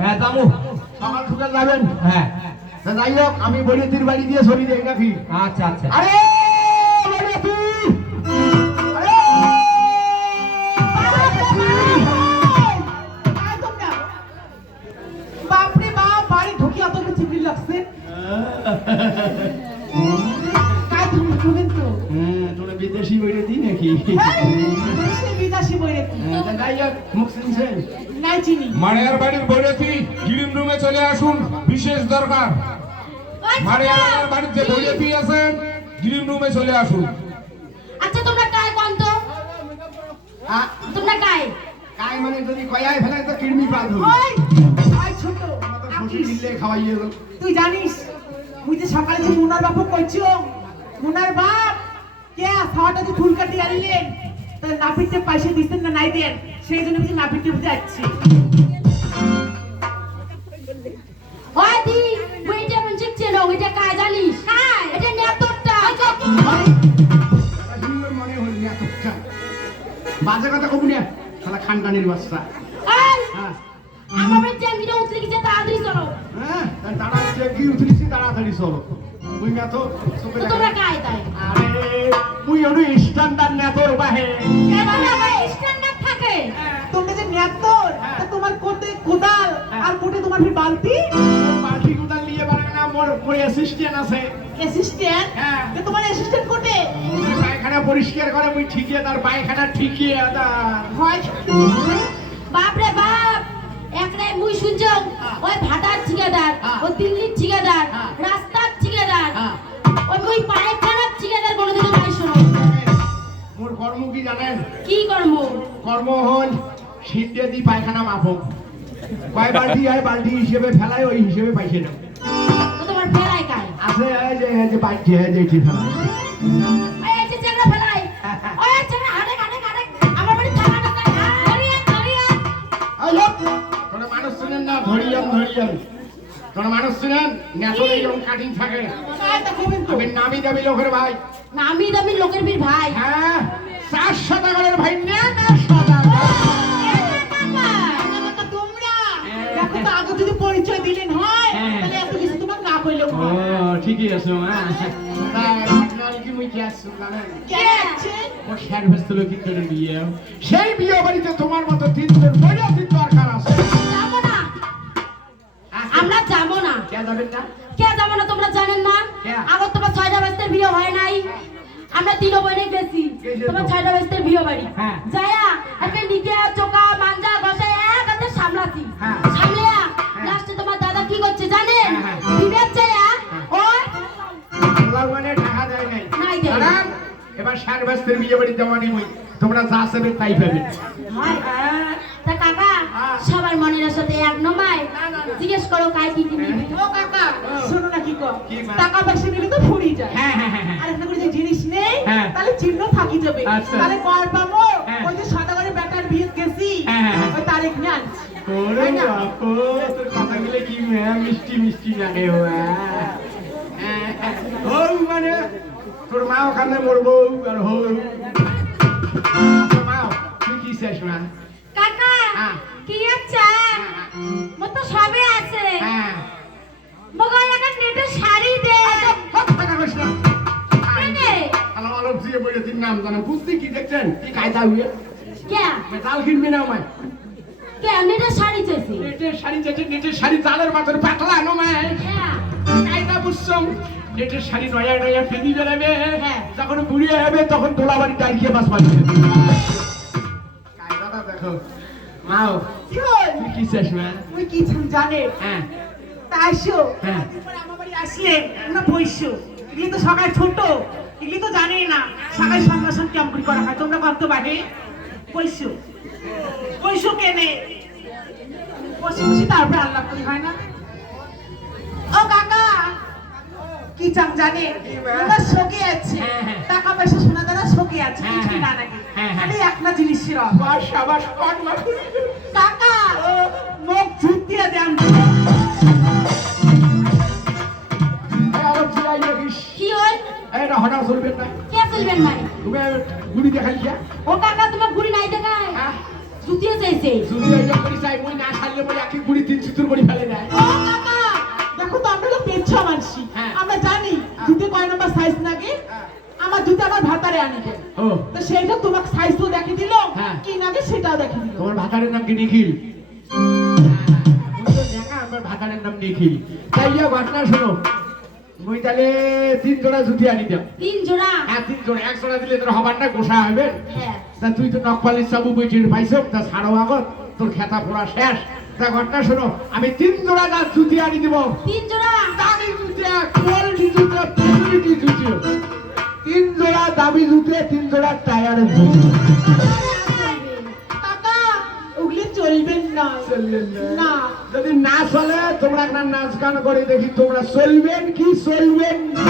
হ্যাঁ যাবো। সকাল সকাল যাবেন? হ্যাঁ। তা যাই হোক আমি বলিতির বাড়ি দিয়ে ছবি দেই নাকি? আচ্ছা আচ্ছা। আরে বলিতি! আরে! বাপরে বাপ, বাড়ি ঢুকি অত চিপড়ি লাগছে। কাজ তুমি শুনেন তো? তোরা বিদেশি বলিতি নাকি? দেশে বিদেশি বইরে তা যাই হোক মুখ শুনছেন? নাই চিনি। মারিয়ার বাড়ির বৈরতি গ্রিন রুমে চলে আসুন, বিশেষ দরকার। মারিয়ার বাড়ির যে বৈরতি আছেন গ্রিন রুমে চলে আসুন। আচ্ছা তোমরা কায় কোন তো? তোমরা কায়? কাই মানে যদি কয়ায় ফেলে তো কিডনি পাল হই। ওই ওই ছোট খুশি দিলে খাওয়াইয়ে দাও। তুই জানিস তুই যে সকালে যে মুনার বাপু কইছো, মুনার বাপ কে সাওয়াটা যে ফুল কাটি আনলেন, তার নাপিতে পয়সা দিছেন না নাই দেন, সেই জন্য বুঝি নাপিতে বুঝে যাচ্ছি। ওই দি ওইটা মন শিখছে না, ওইটা কায় জানিস? কায়? এটা নেতরটা। সুন্দর মনে হল না তো। বাজে কথা কবু না, শালা খানদানির বাচ্চা। এই হ্যাঁ আমার বাড়ি জ্যাঙ্গিটা উতলে গেছে, তাড়াতাড়ি চলো। হ্যাঁ তারা কি উঠলিছি তাড়াতাড়ি চলো। তুই না তো তো তোমরা কায় তাই? আরে তুই ওই স্ট্যান্ডার্ড না তোর বাহে। এবারে আমার স্ট্যান্ডার্ড থাকে। তোমরা যে নেতর, তা তোমার কোটে কোদাল আর কোটে তোমার ফির বালতি, পার্টি কোদাল নিয়ে বাড়া না মোর পরে অ্যাসিস্ট্যান্ট আছে। অ্যাসিস্ট্যান্ট। হ্যাঁ। তো তোমার অ্যাসিস্ট্যান্ট কোটে পায়খানা পরিষ্কার করে মুই ঠিকিয়ে তার পায়খানা ঠিকিয়ে আদার হয়। বাপ রে বাপ, একরাই মুই শুনছো ওই ভাটার ঠিকাদার, ওই দিল্লির ঠিকাদার, রাস্তার ঠিকাদার, ওই মুই পায়খানার ঠিকাদার কোনোদিনও নাই শোনো। মোর কর্ম কি জানেন? কি কর্ম? কর্ম হল সিদ্ধে দি পায়খানা মাপক। কয় বালতি হয় বালতি হিসেবে ফেলায়, ওই হিসেবে পাইছে না। তো তোমার ফেলাই কায়? আছে এই যে বালতি হয় যে এটি ফেলায়। এই যে চেংড়া ফেলাই, ওই চেংড়া হাড়ে হাড়ে হাড়ে আমার বাড়ি থাকাটা কায়? ধরিয়ে ধরিয়ে তোরা মানুষ শুনেন না, ধরিয়ান ধরিয়ান। তোরা মানুষ শুনেন নেশনে এরকম কাটিং থাকে। তা কবেন তো? আমি নামি দামি লোকের ভাই। নামি দামি লোকের বীর ভাই। হ্যাঁ 400 টাকার ভাই না 900 টাকা। কাকা তোমরা দেখো তো, আগে যদি পরিচয় দিলেন হয় তাহলে এত কিছু তোমার না কইলেও হয়। ঠিকই আছে মা। তাই আপনার কি মুই কি আসছো জানেন? কে আছে? ও সার্ভিস তো লোক করে বিয়ে। সেই বিয়ে বাড়িতে তোমার মতো তিনজন বইরাতি দরকার আছে। যাবো না, আমরা যাবো না। কে যাবেন না? কে যাবো না তোমরা জানেন না? কে? আগত তোমার 6টা বাজতে বিয়ে হয় নাই, আমরা 3 বইনে গেছি। গেছে তো। তোমার 6টা বাজতে বিয়ে বাড়ি হ্যাঁ। যায়া একটা নিকে চোকা মাঞ্জা ঘষে এক হাতে সামলাছি। হ্যাঁ। সামলিয়া লাস্টে তোমার দাদা কি করছে জানেন? হ্যাঁ, হ্যাঁ। বিবেক যায়া ওই আল্লাহ মানে টাকা দেয় নাই। নাই দেয়। দাঁড়ান, এবার সার্ভিসের বিয়ে বাড়ি দেওয়ানি মুই। তোমরা যা চাবে তাই পাবে। হয়। তা কাকা সবার মনের সাথে এক নমায় জিজ্ঞেস করো কাই কি দিবি। ও কাকা শোনো না কি কর, কি মা? টাকা পয়সা নিলে তো ফুরিয়ে যায়। হ্যাঁ হ্যাঁ হ্যাঁ আর একটা করে যে জিনিস নেই হ্যাঁ। তাহলে চিহ্ন থাকি যাবে। আচ্ছা। তাহলে কর পাবো হ্যাঁ। ওই যে সদাগরের বেটার বিয়ে গেছি, হ্যাঁ, হ্যাঁ, হ্যাঁ। ওই তারিখ নিয়ে আনছি। ওরে তাই না? বাপু, তোর কথাগুলো কি মিষ্টি মিষ্টি লাগে ও। হৌ মানে তোর মা ওখানে মরবো আর হৌ। আচ্ছা মা, তুই কি চাস মা? কাকা হ্যাঁ। কি আছে? মত সবে আছে। হ্যাঁ। মগা একটা নেটে শাড়ি দে। টাকা কইস না। কেনে? আলো আলো দিয়ে বলে দিন নাম জানা বুঝতে কি দেখছেন? কি কায়দা হইয়ে? কে? মেটাল কিনবি না আমায়। কে নেটে শাড়ি চাইছে? নেটের শাড়ি যেতে নেটের শাড়ি জালের মাথার পাতলা নো মায়। হ্যাঁ। কায়দা বুঝছম। নেটের শাড়ি নয়া নয়া ফেদি বেরাবে। হ্যাঁ। যখন বুড়িয়ে হবে তখন দোলাবাড়ি দাঁড়িয়ে বাস পাবে। কায়দাটা দেখো। মাও, কি হল? তুই কি চাস মা? তুই কি জানে? হ্যাঁ। তা আসো। হ্যাঁ। তারপর আমার বাড়ি আসলে না বইসো। এগুলি তো সকাল ছোট, এগুলি তো জানেই না সকাল সম্ভাষণ কেমন করে করা হয়। তোমরা কত পারে বইসো বইসো কেনে বসে বসে তারপরে আল্লাহ করি হয় না। ও কাকা কি চাম জানে? ওরা শোকে আছে, হ্যাঁ, হ্যাঁ। টাকা পয়সা সোনা দানা শোকে আছে, হ্যাঁ, কিছুই না হ্যাঁ। নাকি হ্যাঁ, হ্যাঁ। খালি একটা জিনিসের অভাব। বাস আবাস কট মা। কাকা মুখ ঝুঁকিয়ে দেন। আবার চিলাই দেখিস। কি হল? এটা হঠাৎ চলবেন না। কে চলবেন ভাই? তুমি গুড়ি দেখাই গিয়া। ও কাকা তোমার ঘুরি নাই দেখায়? হ্যাঁ। জুতিয়ে চাইছে। যদি এটা করি চাই মুই না খাইলে বলে একই গুড়ি 300 সিঁদুর করে ফেলে দেয়। ও কাকা, দেখো তো আমরা তো পেচ্ছা মানছি, হ্যাঁ। আমরা জানি জুতে কয় নাম্বার সাইজ লাগে। আমার জুতে আমার ভাতারে আনিবে, ও তো সেইটা তোমাকে সাইজ তো দেখে দিল, হ্যাঁ। কি লাগে সেটাও দেখে দিল। তোমার ভাতারের নাম কি নিখিল? আমার ভাতারের নাম নিখিল। তাই ঘটনা শোনো, মুই তাহলে 3 জোড়া জুতি আনি দাও। 3 জোড়া। হ্যাঁ 3 জোড়া, 1 জোড়া দিলে তোর হবার না গোসা হবে। হ্যাঁ। তা তুই তো নকপালিশ সাবু বইটির পাইছ, তা ছাড়ো আগত তোর খেতা পড়া শেষ। তা ঘটনা শোনো, আমি 3 জোড়া গাছ জুতি আনি দিব। 3 জোড়া। দামি জুতে, কোয়ালিটি জুতে, ফ্যাসিলিটি জুতে। 3 জোড়া দামি জুতে, 3 জোড়া টায়ারের জুতে। কাকা ওগুলি চলবেন না। না। যদি না চলে তোমরা একটা নাচ গান করে দেখি, তোমরা চলবেন কি চলবেন না।